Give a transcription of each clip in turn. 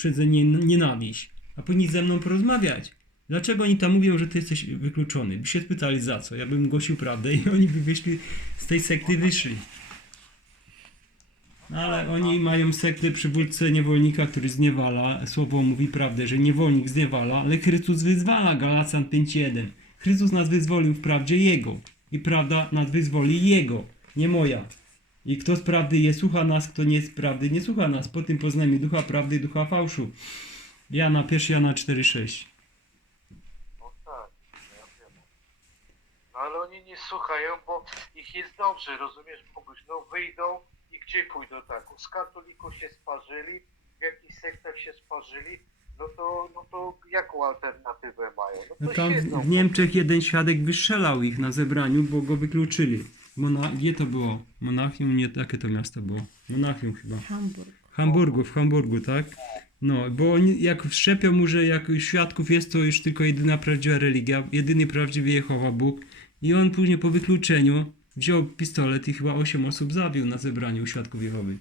przedzę nie, nienawiść, a powinni ze mną porozmawiać. Dlaczego oni tam mówią, że ty jesteś wykluczony? By się spytali za co? Ja bym głosił prawdę i oni by wyszli z tej sekty wyszli. No, Ale oni mają sektę przywódcę niewolnika, który zniewala. Słowo mówi prawdę, że niewolnik zniewala, ale Chrystus wyzwala. Galacjan 5.1. Chrystus nas wyzwolił w prawdzie Jego. I prawda nas wyzwoli Jego, nie moja. I kto z prawdy je, słucha nas, kto nie z prawdy, nie słucha nas. Po tym poznajmy ducha prawdy i ducha fałszu. Jana, 1 Jana 4,6. No tak, ja wiem. No ale oni nie słuchają, bo ich jest dobrze, rozumiesz, Boguś? No wyjdą i gdzie pójdą tak? Z katolików się sparzyli, w jakichś sektach się sparzyli, no to, no to jaką alternatywę mają? No No to tam siedzą. w Niemczech jeden świadek wystrzelał ich na zebraniu, bo go wykluczyli. Mona- gdzie to było? Monachium? Nie, jakie to miasto było? Monachium chyba. Hamburg. W Hamburgu, w Hamburgu, tak? No, bo oni, jak wszczepią mu, że jak świadków jest to już tylko jedyna prawdziwa religia, jedyny prawdziwy Jehowa Bóg. I on później po wykluczeniu wziął pistolet i chyba 8 osób zabił na zebraniu u świadków Jehowy.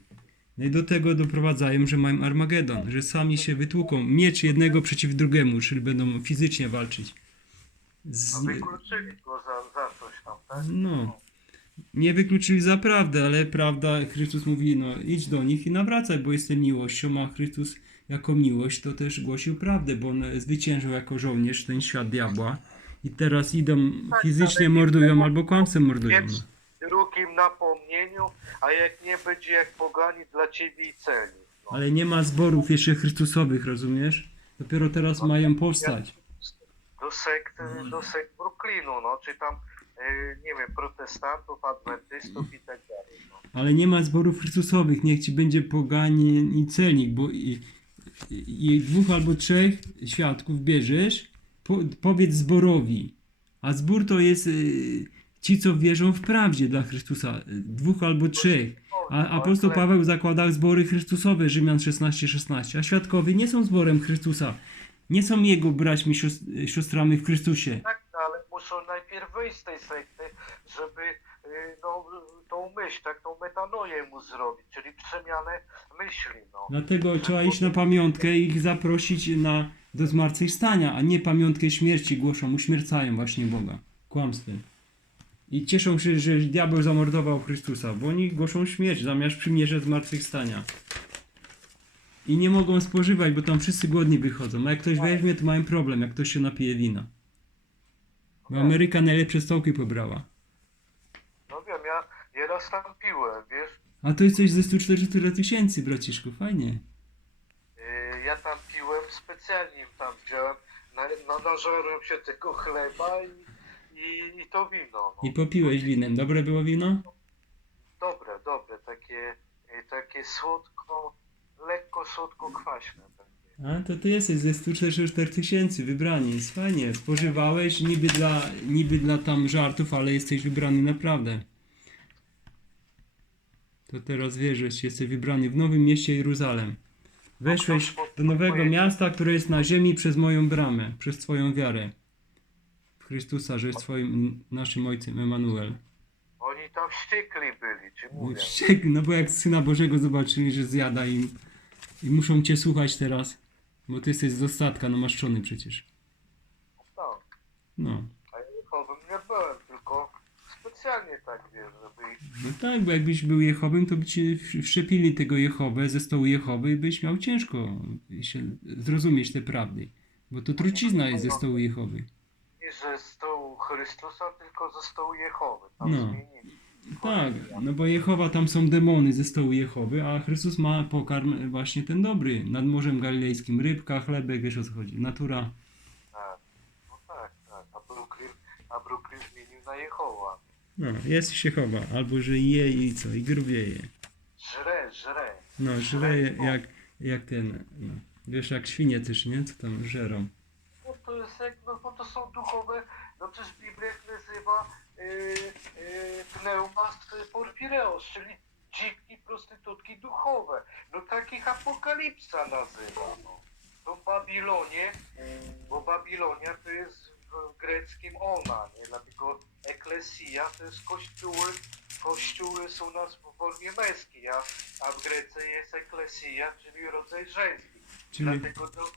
No i do tego doprowadzają, że mają Armagedon, że sami się wytłuką. Miecz jednego przeciw drugiemu, czyli będą fizycznie walczyć. Z... No wykluczyli go za, za coś tam, tak? No. Nie wykluczyli za prawdę, ale prawda, Chrystus mówi, no idź do nich i nawracaj, bo jestem miłością, a Chrystus jako miłość to też głosił prawdę, bo on zwyciężył jako żołnierz ten świat diabła i teraz idą fizycznie ale- mordują albo kłamcem mordują. No. drugim napomnieniu, a jak nie będzie jak pogani dla ciebie i celi. No. Ale nie ma zborów jeszcze Chrystusowych, rozumiesz? Dopiero teraz mają powstać. do sekt, do sekt Brooklynu, no, czy tam, nie wiem, protestantów, adwentystów i tak dalej. No. Ale nie ma zborów Chrystusowych, niech ci będzie poganin i celnik, bo i, i, i dwóch albo trzech świadków bierzesz, po, powiedz zborowi. A zbór to jest y, ci, co wierzą w prawdzie dla Chrystusa. y, Dwóch albo trzech. A apostoł Paweł zakładał zbory Chrystusowe, Rzymian 16:16. 16. A świadkowie nie są zborem Chrystusa. Nie są jego braćmi, sios- siostrami w Chrystusie. Tak, no, ale muszą najpierw wyjść z tej sekty, żeby y, no, tą myśl, tak, tą metanoję mu zrobić, czyli przemianę myśli, no. Dlatego trzeba iść na pamiątkę i ich zaprosić na, do zmartwychwstania, a nie pamiątkę śmierci głoszą, uśmiercają właśnie Boga. Kłamstwem. I cieszą się, że diabeł zamordował Chrystusa, bo oni głoszą śmierć zamiast przymierze zmartwychwstania. I nie mogą spożywać, bo tam wszyscy głodni wychodzą. A jak ktoś weźmie, to mają problem, jak ktoś się napije wina. Bo Ameryka najlepsze stołki pobrała. No wiem, ja, ja raz tam piłem, wiesz, A to jest coś ze 140 tysięcy, braciszku, fajnie. y, ja tam piłem, specjalnie tam wziąłem, na, na, nażarłem się tego chleba i, i, i to wino, no. I popiłeś winem. Dobre było wino? Dobre, dobre, takie, y, takie słodko, lekko słodko-kwaśne. Takie. A to ty jesteś ze 144 tysięcy wybrani, jest fajnie. Spożywałeś niby dla, niby dla tam żartów, ale jesteś wybrany naprawdę. To teraz wiesz, że jesteś wybrany w nowym mieście Jeruzalem. Weszłeś do nowego miasta, które jest na ziemi przez moją bramę, przez twoją wiarę. W Chrystusa, że jest twoim, naszym ojcem, Emanuel. Oni tam wściekli byli, ci mówię. Wściek- No bo jak Syna Bożego zobaczyli, że zjada im i muszą cię słuchać teraz, bo ty jesteś z dostatka namaszczony przecież. No, No. a ja Jehowym nie byłem, tylko specjalnie tak, wiesz, żeby ich... No tak, bo jakbyś był Jehowym, to by ci w- wszczepili tego Jehowę ze stołu Jehowy i byś miał ciężko się zrozumieć te prawdy. Bo to trucizna jest ze stołu Jehowy. Nie ze stołu Chrystusa, tylko ze stołu Jehowy. Tam No. zmienili. Tak, no bo Jehowa tam są demony ze stołu Jehowy, a Chrystus ma pokarm właśnie ten dobry. Nad Morzem Galilejskim rybka, chlebek, wiesz o co chodzi. Natura. Tak. No tak, tak. A Brooklyn, a zmienił na Jehowa. No, jest Jehowa. Albo że je i co, i grubieje. Żre, żre. No, żre jak, jak ten, no. Wiesz, jak świnie też, nie? Co tam żerą. No to jest jak, no bo to są duchowe, no przecież Biblia nazywa pneumas porfireos, czyli dziwki, prostytutki duchowe. No takich apokalipsa nazywa, no. To w Babilonie, bo Babilonia to jest w greckim ona, nie? Dlatego eklesja to jest kościoły, kościoły są nas w formie męskiej, a, a w Grece jest eklesja, czyli rodzaj żeński. Czyli, Dlatego do,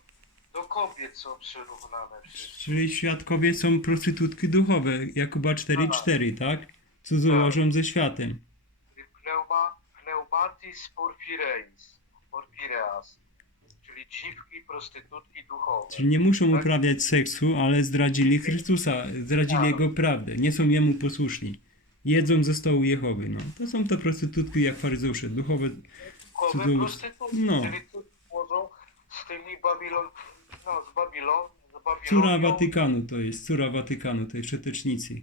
do kobiet są przyrównane wszystkie. czyli świadkowie są prostytutki duchowe, Jakuba 4,4, tak? Co założą ze światem. Pneuma, pneumatis porphyreis, porphyreas, czyli dziwki, prostytutki duchowe. Czyli nie muszą Tak. uprawiać seksu, ale zdradzili Chrystusa, zdradzili Tak. Jego prawdę, nie są Jemu posłuszni. Jedzą ze stołu Jehowy, no. To są to prostytutki jak faryzeusze, duchowe. Duchowe prostytutki, No. czyli tu z tymi Babilon, no z Babilon, z Babilonią. Córa Watykanu to jest, córa Watykanu, tej przetecznicy.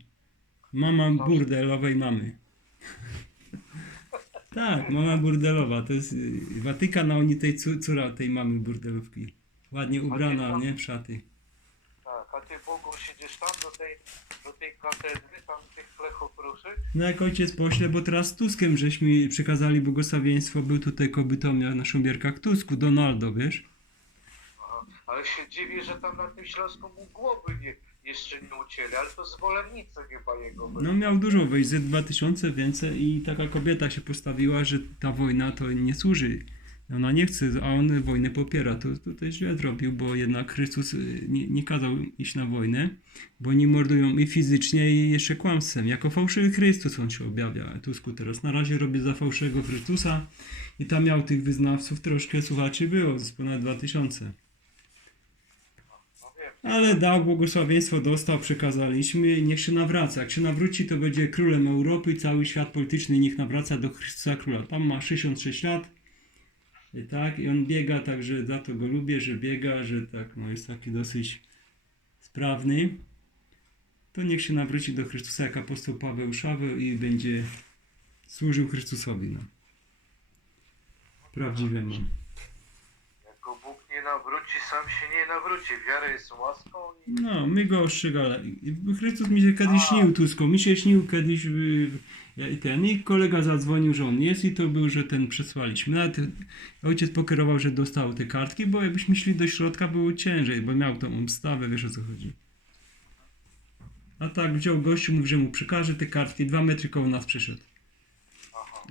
Mama burdelowej mamy. Tak, mama burdelowa, to jest y, Watykan, a oni tej córa tej mamy burdelówki. Ładnie ubrana, nie? W szaty. Tak, a ty Bogu siedzisz tam do tej, do tej katedry, tam tych plechopruszek? No jak ojciec pośle, bo teraz z Tuskiem żeśmy przekazali błogosławieństwo, był tutaj kobytomia na Szumberkach Tusku, Donaldo, wiesz? Ale się dziwię, że tam na tym Śląsku mu głowy nie, jeszcze nie ucięli, ale to zwolennicy chyba jego byli. No miał dużo wejść, ze 2000 więcej i taka kobieta się postawiła, że ta wojna to nie służy. Ona nie chce, a on wojnę popiera. To tutaj źle zrobił, bo jednak Chrystus y, nie, nie kazał iść na wojnę, bo oni mordują i fizycznie, i jeszcze kłamstwem. Jako fałszywy Chrystus on się objawia. Tusku teraz na razie robię za fałszywego Chrystusa i tam miał tych wyznawców troszkę słuchaczy było, z ponad 2000. Ale dał błogosławieństwo, dostał, przekazaliśmy niech się nawraca. Jak się nawróci, to będzie królem Europy, cały świat polityczny niech nawraca do Chrystusa Króla. Tam ma 66 lat. I tak, i on biega, także za to go lubię, że biega, że tak, no jest taki dosyć sprawny. To niech się nawróci do Chrystusa jak apostoł Paweł Szaweł i będzie służył Chrystusowi, no. Prawdziwemu. Go Bóg nie nawróci, sam się nie nawróci. Wiara jest łaską i No, my go ostrzegali. Chrystus mi się kiedyś A. śnił, Tusko. Mi się śnił kiedyś y, y, ten i kolega zadzwonił, że on jest i to był, że ten przesłaliśmy. Nawet ojciec pokierował, że dostał te kartki, bo jakbyśmy szli do środka było ciężej, bo miał tą obstawę, wiesz o co chodzi. A tak wziął gościu, mówi, że mu przekaże te kartki, dwa metry koło nas przyszedł.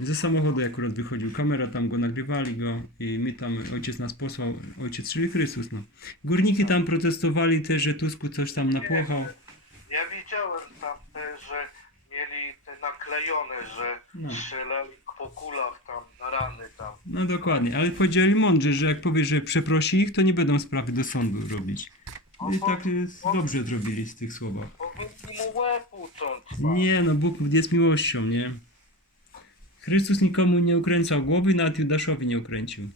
Ze samochodu akurat wychodził, kamera tam go nagrywali go i my tam, ojciec nas posłał, ojciec, czyli Chrystus, no. Górniki tam protestowali też, że Tusku coś tam napłochał. Ja widziałem tam te, że mieli te naklejone, że No. strzelali po kulach tam na rany tam. No dokładnie, ale powiedzieli mądrze, że jak powie, że przeprosi ich, to nie będą sprawy do sądu robić. I tak jest, dobrze zrobili z tych słowach. Powinni mu łeb ucząć. Nie no, Bóg jest miłością, nie? Chrystus nikomu nie ukręcał głowy, nawet Judaszowi nie ukręcił.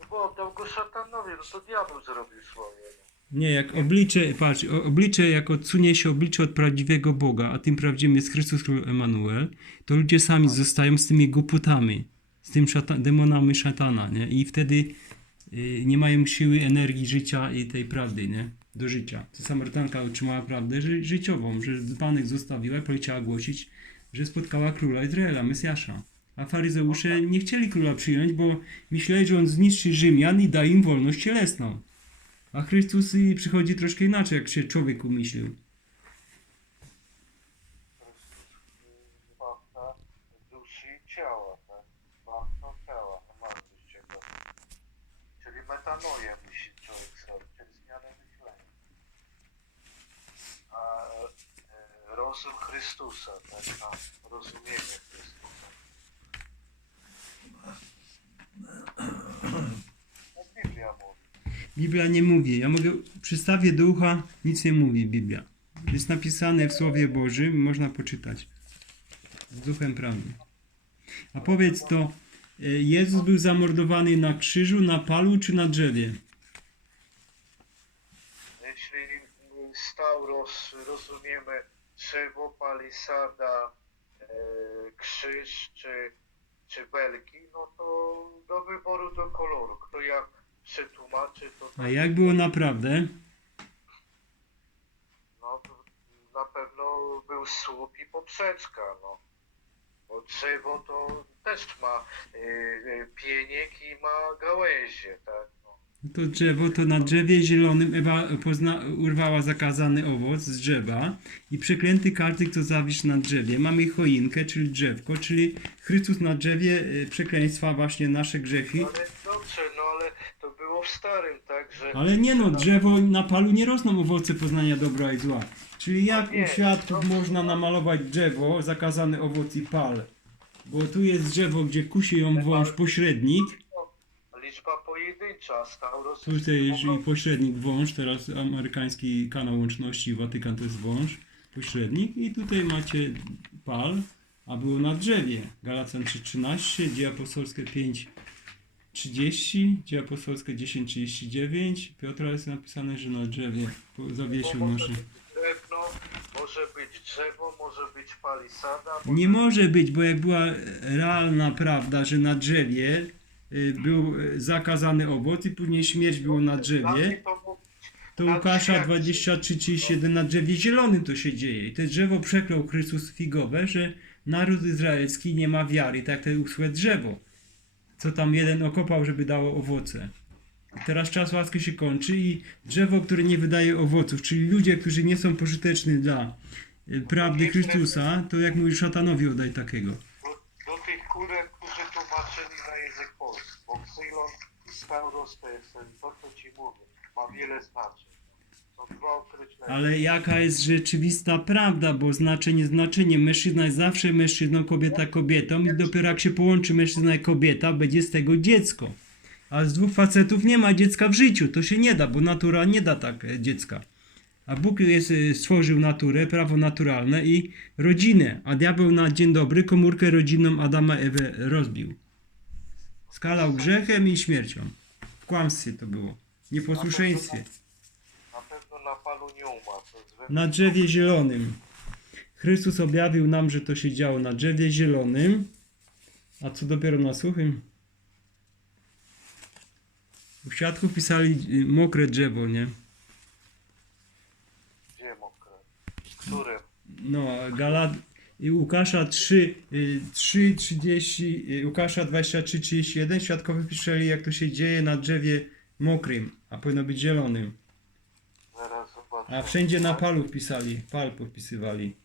No bo oddał go szatanowi, no to diabeł zrobił swoje. no. Nie, jak oblicze, patrz, oblicze, jak odsunie się oblicze od prawdziwego Boga, a tym prawdziwym jest Chrystus Król Emanuel, to ludzie sami zostają z tymi głupotami, z tym szata, demonami szatana, nie? I wtedy y, nie mają siły, energii życia i tej prawdy, nie? Do życia. To Samarytanka otrzymała prawdę ży, życiową, że dzbanek zostawiła i poleciała głosić, że spotkała króla Izraela, Mesjasza. A faryzeusze nie chcieli króla przyjąć, bo myśleli, że on zniszczy Rzymian i da im wolność cielesną. A Chrystus przychodzi troszkę inaczej, jak się człowiek umyślił. Ciała, tak? Ciała. Czyli musi człowiek zrobić, czyli zmianę myślenia. A e, rozum Chrystusa, tak? A rozumienie Chrystusa. Jak Biblia mówi. Biblia nie mówi. Ja mogę, przystawię do ucha, nic nie mówi Biblia. Jest napisane w Słowie Bożym, można poczytać. Z duchem prawdy. A powiedz to, y, Jezus był zamordowany na krzyżu, na palu czy na drzewie? Jeśli stał roz, rozumiemy drzewo, palisada, e, krzyż czy, czy belki, no to do wyboru do koloru. Kto jak przetłumaczy, to A jak było naprawdę? no, to na pewno był słup i poprzeczka. No. Bo drzewo to też ma e, e, pieniek i ma gałęzie, tak? No. To drzewo, to na drzewie zielonym Ewa pozna, urwała zakazany owoc z drzewa i przeklęty każdy, kto zawisz na drzewie. Mamy choinkę, czyli drzewko, czyli Chrystus na drzewie y, przekleństwa właśnie nasze grzechy. Ale dobrze, no ale to było w starym, tak, że... Ale nie no, drzewo na palu nie rosną owoce poznania dobra i zła. Czyli jak Nie, u świadków no. można namalować drzewo, zakazany owoc i pal? Bo tu jest drzewo, gdzie kusi ją wąż pośrednik, Liczba pojedyncza, Stauros... Tutaj jest i pośrednik wąż, teraz amerykański kanał łączności Watykan to jest wąż, pośrednik i tutaj macie pal, a było na drzewie. Galacjan 3.13, dzieje apostolskie 5.30, dzieje apostolskie 10.39, Piotra jest napisane, że na drzewie zawiesił może być drewno, może być drzewo, może być palisada. Nie może być, bo jak była realna prawda, że na drzewie był y, zakazany owoc i później śmierć było na drzewie, To Łukasza drzewie. 23:31 na drzewie zielonym to się dzieje. I to drzewo przeklął Chrystus figowe, że naród izraelski nie ma wiary, tak to uschłe drzewo. Co tam jeden okopał, żeby dało owoce. Teraz czas łaski się kończy i drzewo, które nie wydaje owoców, czyli ludzie, którzy nie są pożyteczni dla y, prawdy Chrystusa, to jak mówisz szatanowi oddaj takiego. Tych kurek, którzy tłumaczyli na język polski. Bo Xylon i Stauros to jest to co ci mówię, ma wiele znaczeń. Ale jaka jest rzeczywista prawda, bo znaczenie znaczenie. Mężczyzna jest zawsze mężczyzną, kobieta kobietą i dopiero jak się połączy mężczyzna i kobieta, będzie z tego dziecko. A z dwóch facetów nie ma dziecka w życiu. To się nie da, bo natura nie da tak e, dziecka. A Bóg jest, e, stworzył naturę, prawo naturalne i rodzinę. A diabeł na dzień dobry komórkę rodzinną Adama Ewę rozbił. Skalał grzechem i śmiercią. W kłamstwie to było. Nieposłuszeństwie. Na pewno na palu nie umarł. Na drzewie zielonym. Chrystus objawił nam, że to się działo na drzewie zielonym. A co dopiero na suchym? U świadków pisali y, mokre drzewo, nie? Gdzie mokre? Które? No, Galad... I Łukasza 3, y, 3 30, y, Łukasza 23, 31 świadkowie pisali, jak to się dzieje na drzewie mokrym, a powinno być zielonym. Zaraz zobaczę. A wszędzie na palu pisali, pal podpisywali.